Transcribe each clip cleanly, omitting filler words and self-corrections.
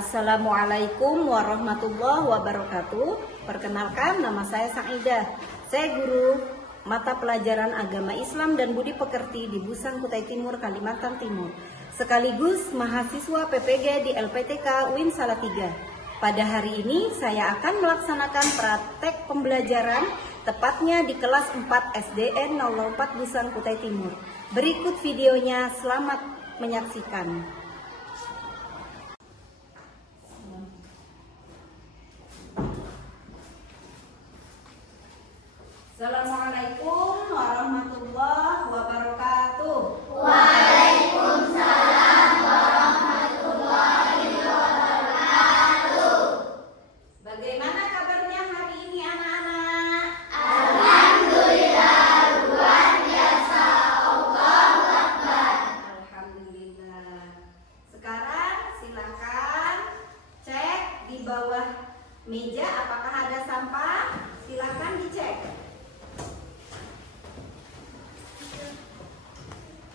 Assalamualaikum warahmatullahi wabarakatuh. Perkenalkan, nama saya Saidah. Saya guru mata pelajaran agama Islam dan budi pekerti di Busang, Kutai Timur, Kalimantan Timur. Sekaligus mahasiswa PPG di LPTK UIN Salatiga. Pada hari ini saya akan melaksanakan praktek pembelajaran tepatnya di kelas 4 SDN 04 Busang, Kutai Timur. Berikut videonya, selamat menyaksikan. Assalamualaikum warahmatullahi wabarakatuh. Waalaikumsalam warahmatullahi wabarakatuh. Bagaimana kabarnya hari ini anak-anak? Alhamdulillah, luar biasa. Allahu Akbar. Alhamdulillah. Sekarang silakan cek di bawah meja apakah ada sampah. Silakan dicek.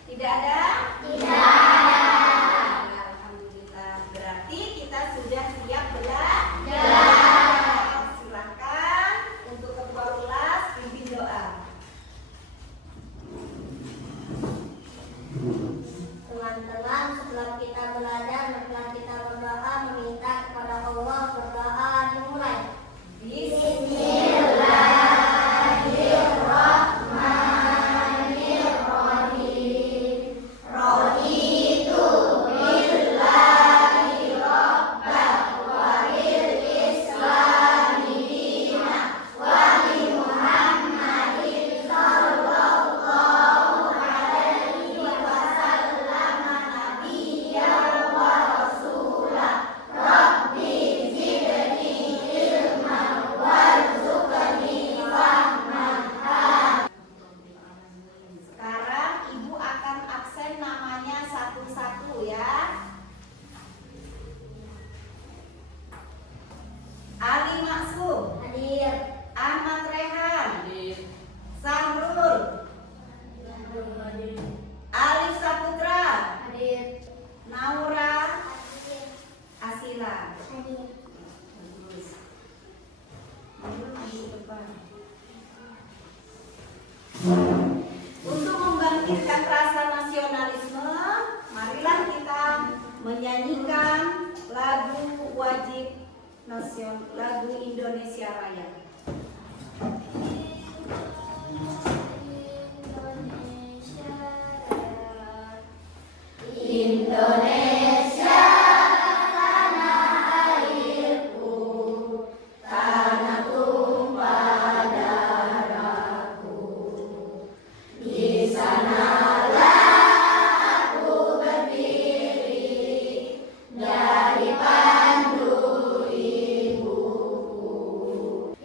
Tidak ada? Tidak ada. Alhamdulillah. Berarti kita sudah siap belajar. Silakan untuk ketua kelas pimpin doa. Teman-teman, setelah kita belajar, setelah kita berdoa, meminta kepada Allah, berdoa dimulai. Untuk membangkitkan rasa nasionalisme, marilah kita menyanyikan lagu wajib lagu Indonesia Raya. Indonesia, tanah airku, tanah tumpah darahku. Di sanalah aku berdiri dari pandu ibuku.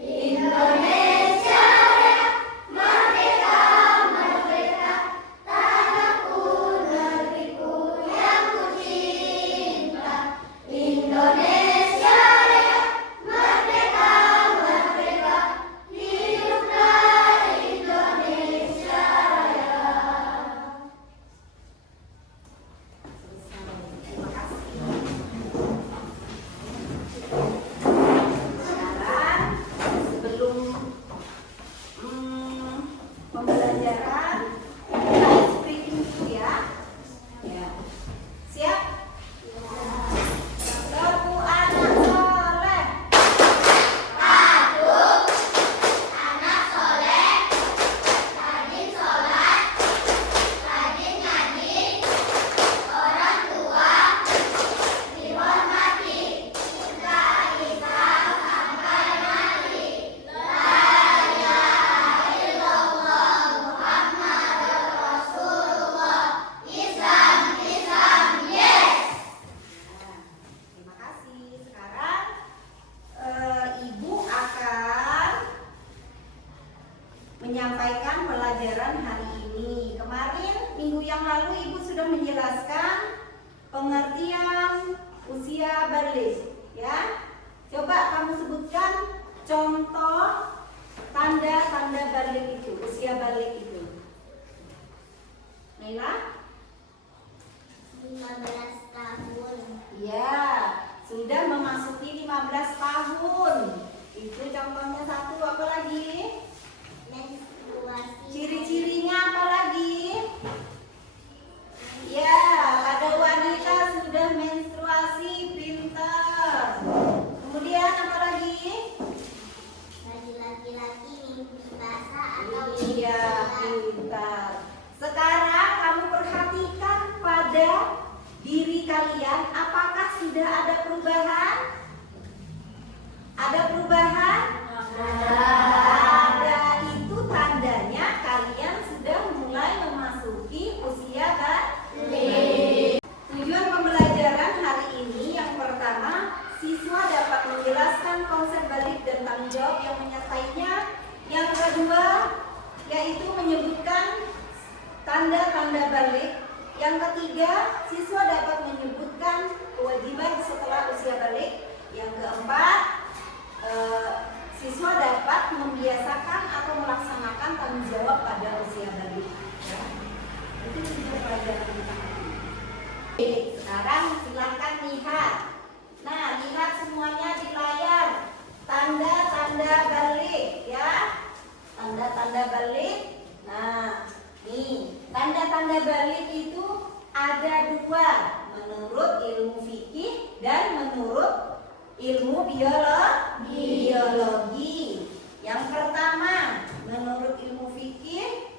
Indonesia Raya, merdeka, merdeka, tanahku, negeriku yang ku cinta. Indonesia Raya, merdeka, merdeka, hiduplah Indonesia Raya. Terima kasih. Sekarang sebelum pembelajaran kita speaking dulu ya. Siap? Satu anak soleh. Anak soleh, rajin sholat, rajin ngaji, orang tua dihormati, kita Islam sampai mati. La ilaha illallah Muhammadur Rasulullah. Islam, Islam, yes. Terima kasih. Sekarang Ibu akan menyampaikan pelajaran hari ini. Kemarin minggu yang lalu Ibu sudah menjelaskan pengertian usia balik, ya. Coba kamu sebutkan contoh tanda-tanda balik itu, usia balik itu. Naila? 15 tahun. Ya, sudah 15 tahun. Itu contohnya satu, apa lagi? Menstruasi. Ciri-cirinya apa lagi? Ya, ada wanita sudah menstruasi, pintar. Kemudian apa lagi? Bagi laki-laki mimpi basah atau mimpi Iya, gelap. pintar. Sekarang kamu perhatikan pada diri kalian, apakah sudah ada perubahan? Ada perubahan? Ada. Itu tandanya kalian sudah mulai memasuki usia balik. Tujuan pembelajaran hari ini yang pertama, siswa dapat menjelaskan konsep balik dan tanggung jawab yang menyertainya. Yang kedua, yaitu menyebutkan tanda-tanda balik. Yang ketiga, siswa dapat menyebutkan kewajiban setelah usia balik. Yang keempat, siswa dapat membiasakan atau melaksanakan tanggung jawab pada usia balik. Ya. Itu sudah pelajaran kita. Oke, sekarang silakan lihat. Nah, lihat semuanya di layar. Tanda-tanda balik, ya. Tanda-tanda balik. Nah, nih, tanda-tanda balik itu ada dua, menurut ilmu fikih dan menurut ilmu biologi. Yang pertama, menurut ilmu fikih,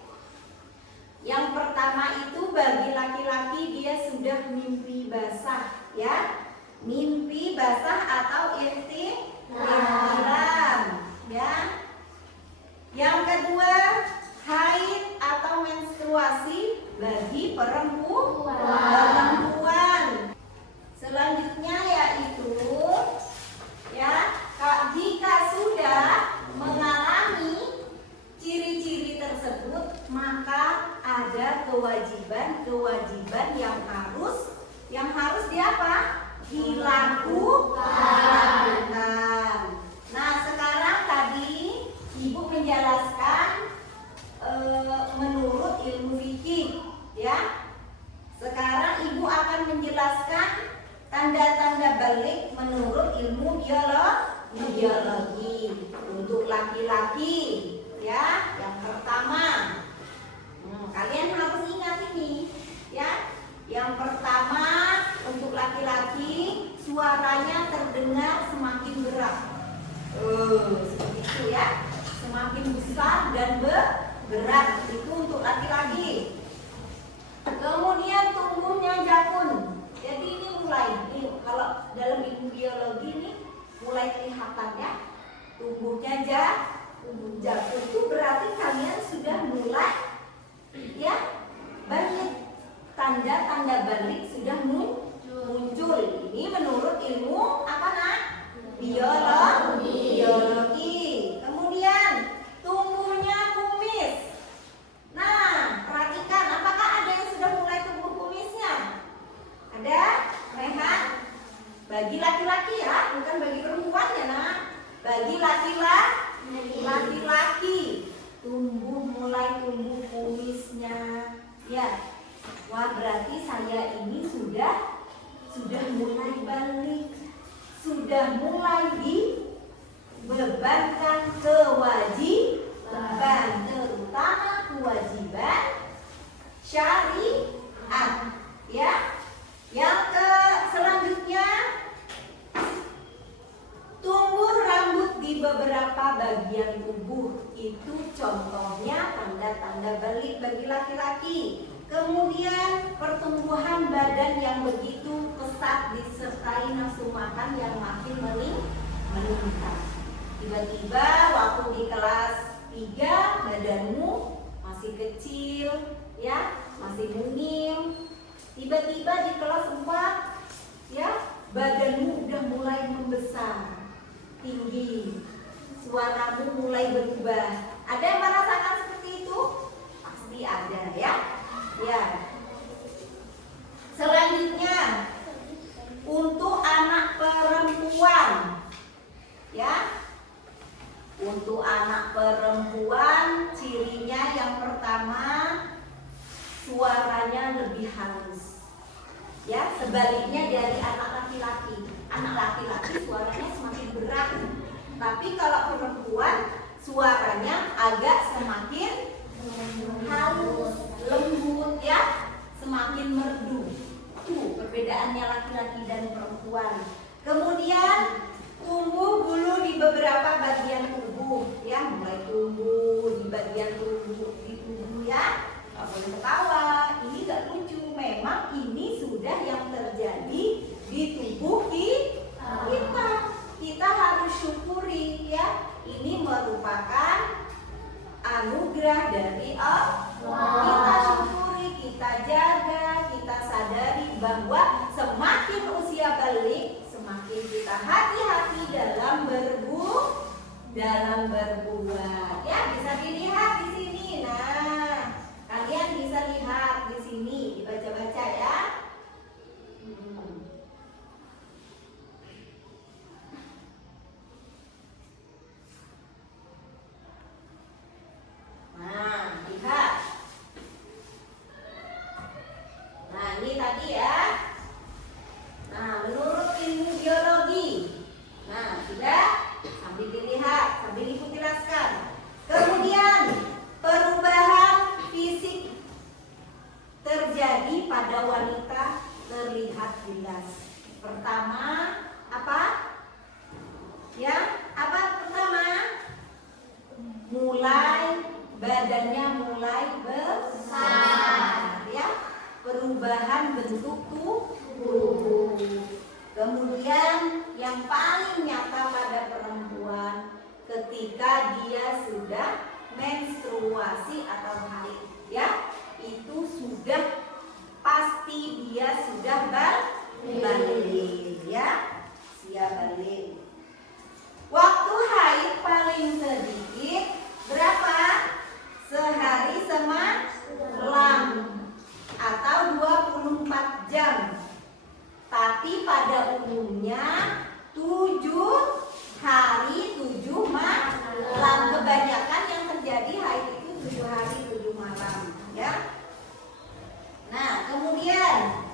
yang pertama itu bagi laki-laki dia sudah mimpi basah, ya. Mimpi basah atau ihtilam, ya. Yang kedua, haid atau menstruasi bagi perempuan. Selanjutnya yaitu, ya, jika sudah mengalami ciri-ciri tersebut, maka ada kewajiban yang harus dilakukan. Nah, sekarang tadi Ibu menjelaskan menurut ilmu fikih, ya. Sekarang Ibu akan menjelaskan tanda-tanda balik menurut ilmu biologi untuk laki-laki, ya. Yang pertama, kalian harus ingat ini, ya. Yang pertama, untuk laki-laki suaranya terdengar semakin berat. Seperti itu, ya. Semakin besar dan berat, itu untuk laki-laki. Kemudian tumbuhnya jakun. Jadi ini kalau dalam ilmu biologi ini mulai kelihatan, ya. Tumbuhnya jakun itu berarti kalian sudah mulai, ya, balik. Tanda-tanda balik sudah muncul. Ini menurut ilmu apa, Nak? Biologi. Kemudian tumbuhnya kumis. Nah, perhatikan, apakah ada yang sudah mulai tumbuh kumisnya? Ada? Rehan? Bagi laki-laki, ya, bukan bagi perempuan, ya, Nak. Bagi laki-laki mulai tumbuh kumisnya, ya. Wah, berarti saya ini sudah mulai balik, sudah mulai dibebankan kewajiban, terutama kewajiban syariat, ya. Yang selanjutnya, tumbuh rambut di beberapa bagian tubuh. Itu contohnya tanda-tanda balik bagi laki-laki. Kemudian pertumbuhan badan yang begitu pesat disertai nafsu makan yang makin meningkat. Tiba-tiba waktu di kelas 3 badanmu masih kecil, ya, masih mungil. Tiba-tiba di kelas 4, ya, badanmu udah mulai membesar, tinggi, suaramu mulai berubah. Ada yang merasakan seperti itu? Pasti ada, ya. Ya. Selanjutnya, untuk anak perempuan, ya. Untuk anak perempuan, cirinya yang pertama, suaranya lebih halus, ya. Sebaliknya dari anak laki-laki. anak laki-laki suaranya semakin berat. Tapi kalau perempuan suaranya agak semakin halus, lembut ya, semakin merdu. Itu perbedaannya laki-laki dan perempuan. Kemudian tumbuh bulu di beberapa bagian tubuh ya, mulai tumbuh di bagian tubuh ya. Nggak boleh ketawa, ini gak lucu. Memang ini sudah yang terjadi di tubuh kita. Kita harus syukuri ya. Ini merupakan anugerah dari Allah. Kita syukuri, kita jaga, kita sadari bahwa semakin usia balik, semakin kita hati-hati dalam berbuat. Ya, bisa dilihat di sini. Nah, kalian bisa lihat di sini, dibaca-baca ya. Nah, lihat. Nah, ini tadi ya. Nah, menurut ilmu biologi. Nah, sudah sambil dilihat, sambil ibu jelaskan. Kemudian, perubahan fisik terjadi pada wanita terlihat jelas. Pertama, apa? Ya, apa pertama? Badannya mulai besar ya, perubahan bentuk tubuh. Kemudian yang paling nyata pada perempuan ketika dia sudah menstruasi atau haid ya, itu sudah pasti dia sudah balik ya, siap balik. Waktu haid paling sedikit berapa? Sehari semalam atau 24 jam. Tapi pada umumnya 7 hari 7 malam. Kebanyakan yang terjadi haid itu 7 hari 7 malam ya. Nah, kemudian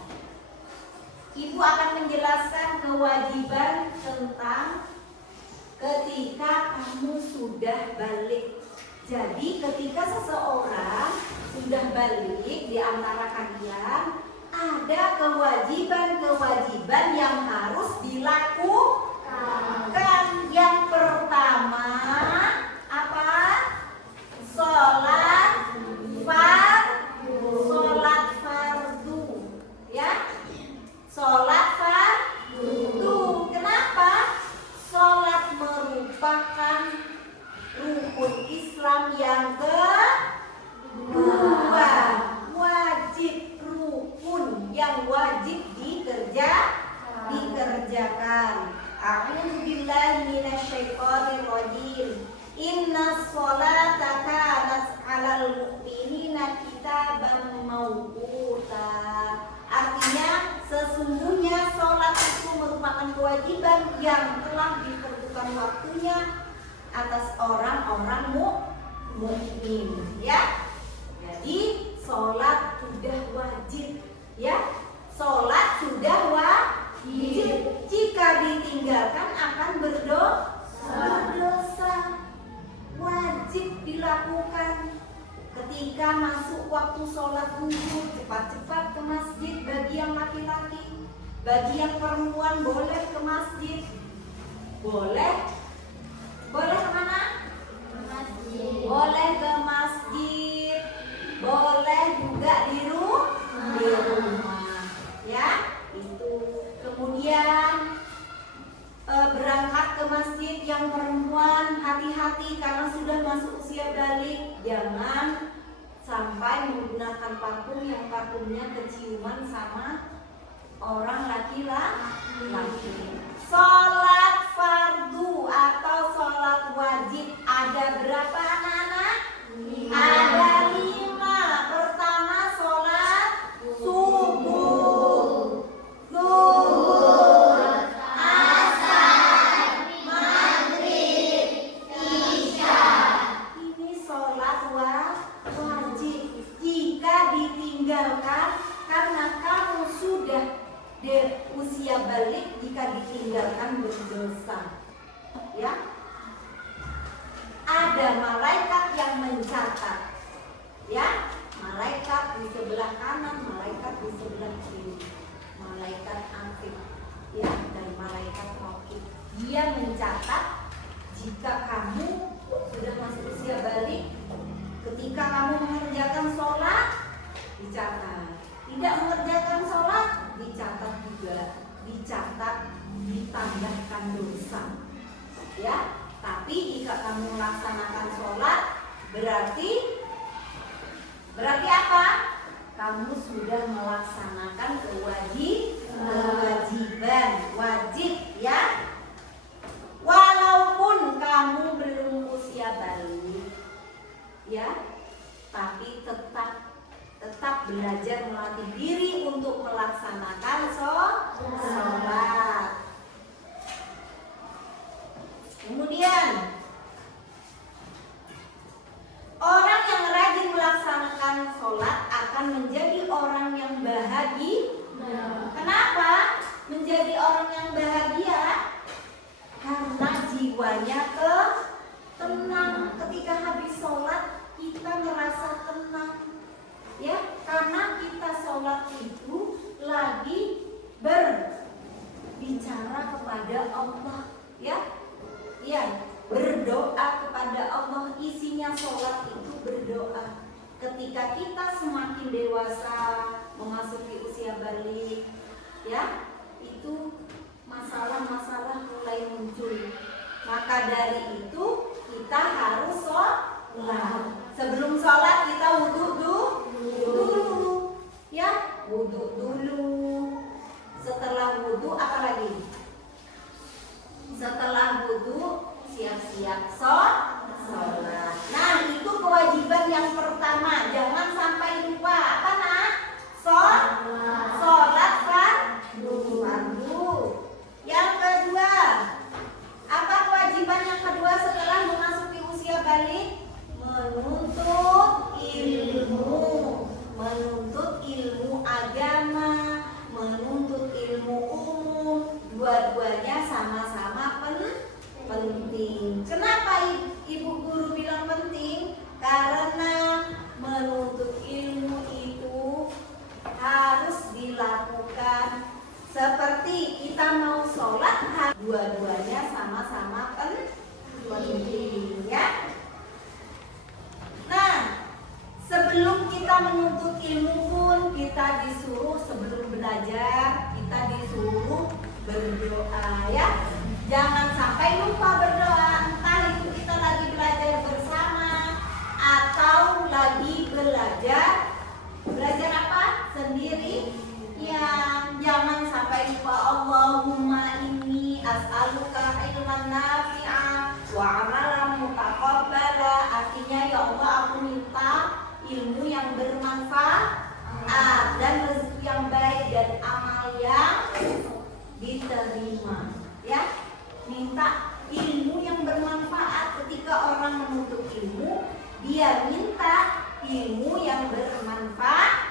ibu akan menjelaskan kewajiban tentang ketika kamu sudah balik. Jadi ketika seseorang sudah balik di antara kalian, ada kewajiban-kewajiban yang harus dilakukan. Yang pertama apa? Sholat fardu ya. Sholat fardu. Kenapa? Sholat merupakan rukun Islam yang kedua, wajib, rukun yang wajib dikerjakan. A'udzubillahi minasyaitonir rajim. Innas sholata kanat 'alal mu'minina kitaban mauquta. Artinya sesungguhnya sholat itu merupakan kewajiban yang telah ditentukan waktunya atas orang-orang mukmin ya. Jadi sholat sudah wajib ya. Sholat sudah wajib. Jika ditinggalkan akan berdosa. Wajib dilakukan. Ketika masuk waktu sholat zuhur, cepat-cepat ke masjid bagi yang laki-laki. Bagi yang perempuan boleh ke masjid. Boleh kemana? Boleh ke masjid. Boleh juga di rumah ya, itu. Kemudian berangkat ke masjid yang perempuan hati-hati karena sudah masuk usia balik. Jangan sampai menggunakan parfum yang parfumnya keciuman sama orang laki-laki. Sholat fardu atau sholat wajib ada berapa anak-anak? Ada 5. Pertama sholat subuh, zuhur, asar, maghrib, isya. Ini sholat wajib. Jika ditinggalkan karena kamu sudah usia usia balik jika ditinggalkan berdosa. Ya, ada malaikat yang mencatat. Ya, malaikat di sebelah kanan, malaikat di sebelah kiri, malaikat aktif, ya, dan malaikat raqib. Dia mencatat jika kamu sudah masuk usia balik, ketika kamu mengerjakan sholat, dicatat. Tidak mengerjakan sholat, dicatat juga. Dicatat, ditambahkan dosa. Ya, tapi jika kamu melaksanakan sholat, berarti apa? Kamu sudah melaksanakan kewajiban, wajib, ya. Walaupun kamu belum usia balik, ya, tapi tetap belajar melatih diri untuk melaksanakan sholat. Kemudian orang yang rajin melaksanakan sholat akan menjadi orang yang bahagia. Kenapa menjadi orang yang bahagia? Karena jiwanya tenang. Ketika habis sholat kita merasa tenang, ya, karena kita sholat itu lagi berbicara kepada Allah, ya. Ya, berdoa kepada Allah. Isinya sholat itu berdoa. Ketika kita semakin dewasa, memasuki usia balik, ya, itu masalah-masalah mulai muncul. Maka dari itu kita harus sholat. Sebelum sholat kita wudhu dulu, ya, wudhu dulu. Setelah wudhu apa lagi? Setelah wudhu siap-siap sholat. Nah, itu kewajiban yang pertama. Jangan sampai lupa. Apa, nak? Sholat fardu. Yang kedua, apa kewajiban yang kedua setelah memasuki usia balik? Menuntut ilmu agama, menuntut ilmu umum. Dua-duanya sama-sama penting. Kenapa ibu guru bilang penting? Karena menuntut ilmu itu harus dilakukan seperti kita mau sholat. Dua-duanya sama-sama penting, ya. Nah, sebelum kita menuntut ilmu pun kita disuruh, sebelum belajar kita disuruh berdoa, ya. Jangan sampai lupa berdoa. Entah itu kita lagi belajar bersama atau lagi belajar apa? Sendiri. Ya, jangan sampai lupa. Allahumma inni as'aluka ilman nafi'a wa amalan mutaqabbala. Artinya, ya Allah, aku minta ilmu yang bermanfaat dan rezeki yang baik dan amal yang diterima, ya. Minta ilmu yang bermanfaat. Ketika orang menuntut ilmu, dia minta ilmu yang bermanfaat.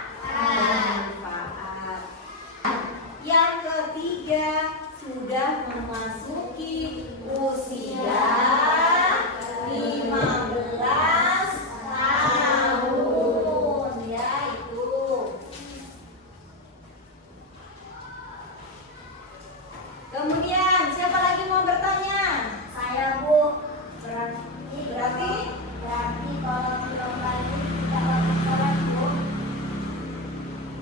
Yang ketiga, sudah memasuki usia 15 tahun, ya, itu. Kemudian siapa lagi mau bertanya? Saya, Bu. Berarti kalau belum balik tidak wajib sholat, Bu.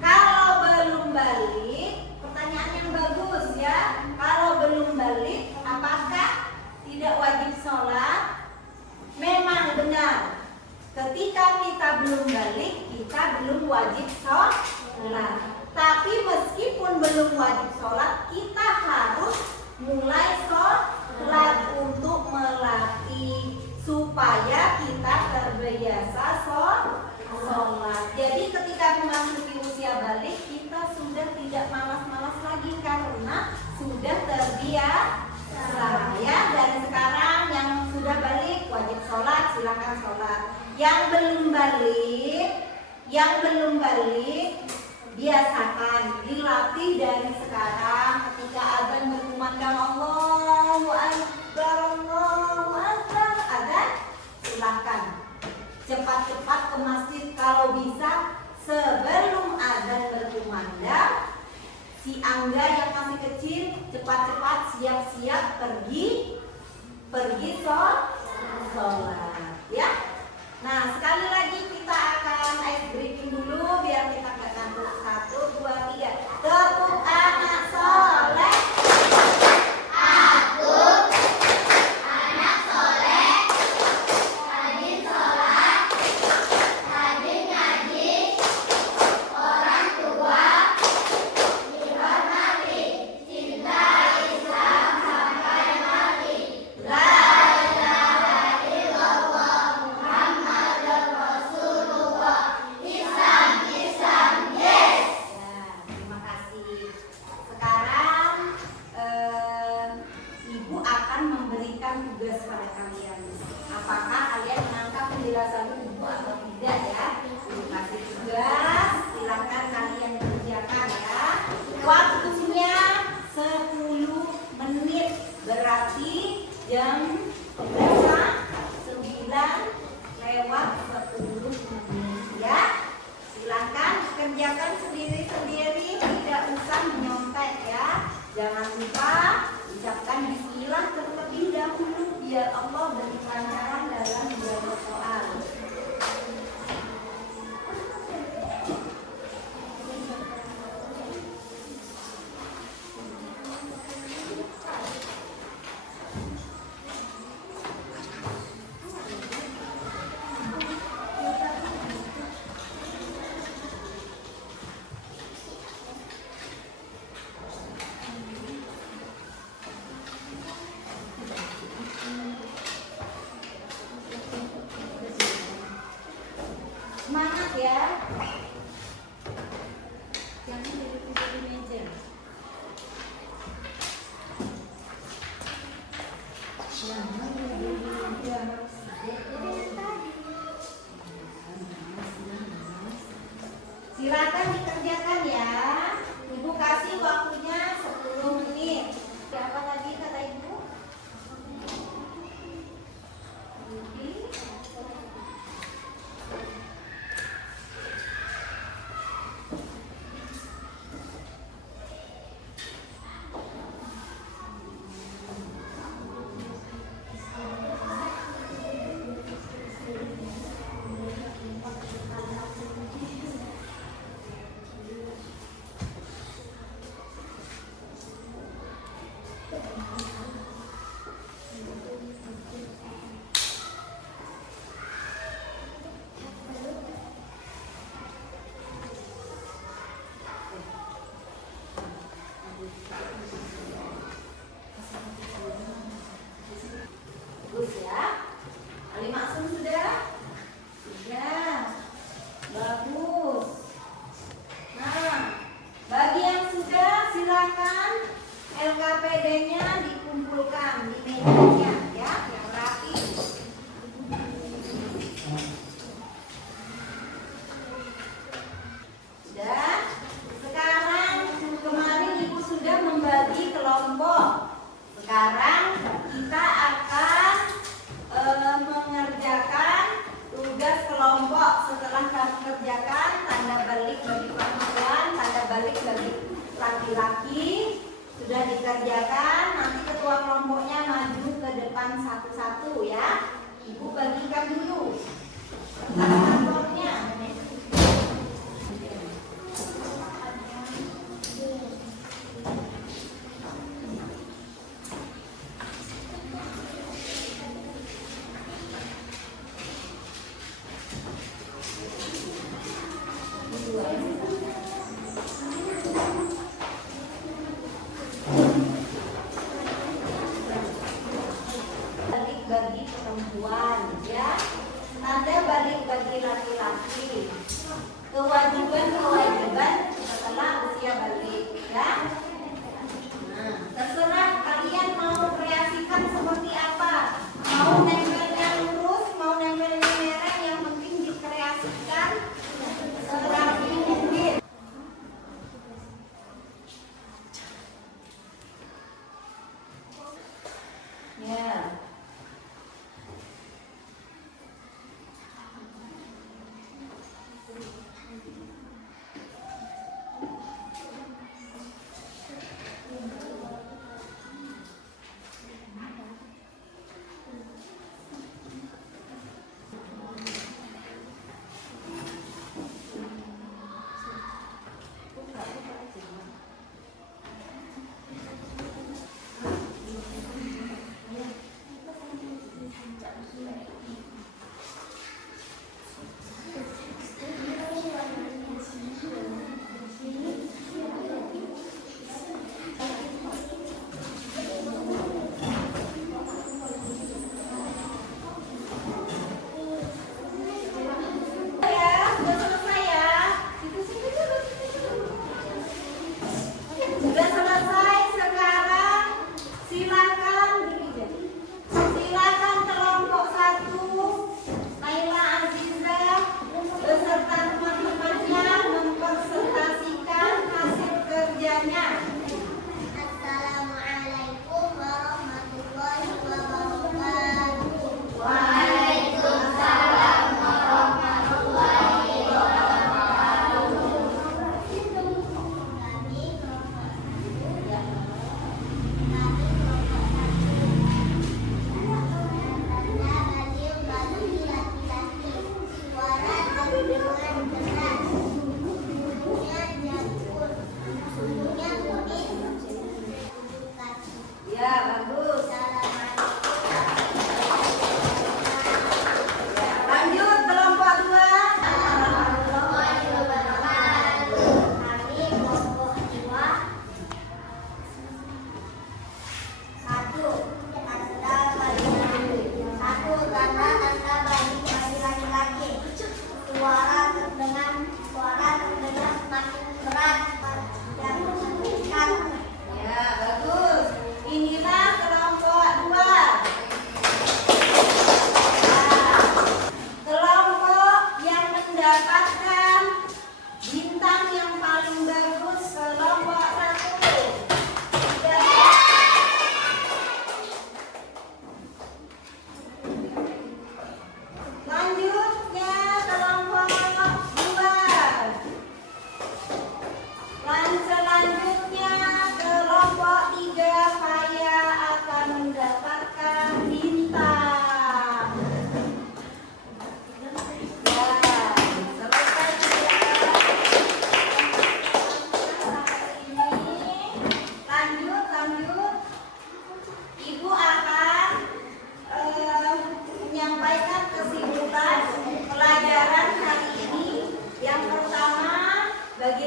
kalau belum balik, pertanyaan yang bagus, ya. Kalau belum balik, apakah tidak wajib sholat? Memang benar. Ketika kita belum balik, kita belum wajib sholat. Tapi meskipun belum wajib sholat, kita harus mulai sholat untuk melatih supaya kita terbiasa sholat. Jadi ketika memasuki usia balik, kita sudah tidak malas-malas lagi karena sudah terbiasa, ya. Dan sekarang yang sudah balik wajib sholat, silakan sholat. Yang belum balik biasakan, dilatih dari sekarang ketika azan berkumandang Allahu Akbar, Allahu Akbar, azan silahkan cepat-cepat ke masjid kalau bisa sebelum azan berkumandang. Si Angga yang masih kecil cepat-cepat siap-siap pergi sholat ya. Nah, sekali lagi kita akan ice breaking dulu biar kita nggak ngantuk. 1, 2, 3. Tepuk anak soleh. Aku anak soleh, rajin sholat, rajin ngaji, orang tua dihormati, cinta Islam sampai mati. La ilaha illallah Muhammadur Rasulullah. Islam, Islam, yes. Ya, terima kasih. Sekarang Ibu akan memberikan tugas pada kalian. Apakah kalian menangkap penjelasan Ibu atau tidak ya? Ibu kasih tugas, silakan kalian kerjakan ya. Waktunya 10 menit, berarti jam berapa? 9 lewat 10 menit ya. Silakan kerjakan sendiri-sendiri, tidak usah menyontek ya. Jangan lupa ucapkan bismillah terlebih dahulu biar Allah beri kelancaran dalam menjawab soal. Semangat ya. Jangan duduk di meja. Jangan duduk di meja. Silakan dikerjakan ya. Ibu kasih waktunya 10 menit. Siapa tadi kata Ibu? Budi. Bagus ya. Ali Maksum sudah? Sudah. Bagus. Nah, bagi yang sudah silakan LKPD-nya dikumpulkan di mejanya ya, yang rapi. Sudah. Sekarang kemarin Ibu sudah membagi kelompok. Sekarang kita akan mengerjakan tugas kelompok. Setelah kamu kerjakan, tanda balik bagi perempuan, tanda balik bagi laki-laki. Sudah dikerjakan, nanti ketua kelompoknya maju ke depan satu-satu ya. Ibu bagikan dulu kantornya. Balik bagi perempuan ya, tanda balik bagi laki-laki. Kewajiban setelah usia balik ya. Nah, terserah kalian mau kreasikan seperti apa. Mau nempelnya lurus, mau nempelnya merah, yang penting dikreasikan serapi mungkin.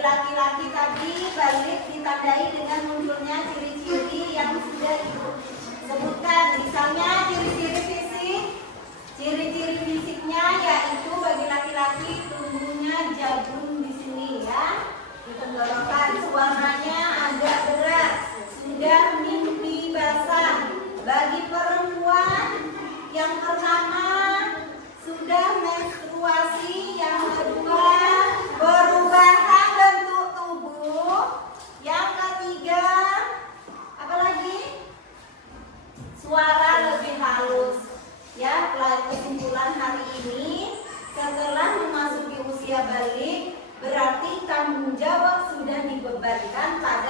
laki-laki tadi balik ditandai dengan munculnya ciri-ciri yang sudah ibu sebutkan. Misalnya ciri-ciri fisik. Ciri-ciri fisiknya yaitu bagi laki-laki tumbuhnya jagung di sini ya. Di tenggorokan warnanya agak berat, sudah mimpi basah. Bagi perempuan yang pertama sudah menstruasi, yang kedua perubahan bentuk tubuh, yang ketiga apalagi suara lebih halus. Ya, kesimpulan hari ini setelah memasuki usia balik berarti tanggung jawab sudah dibebankan pada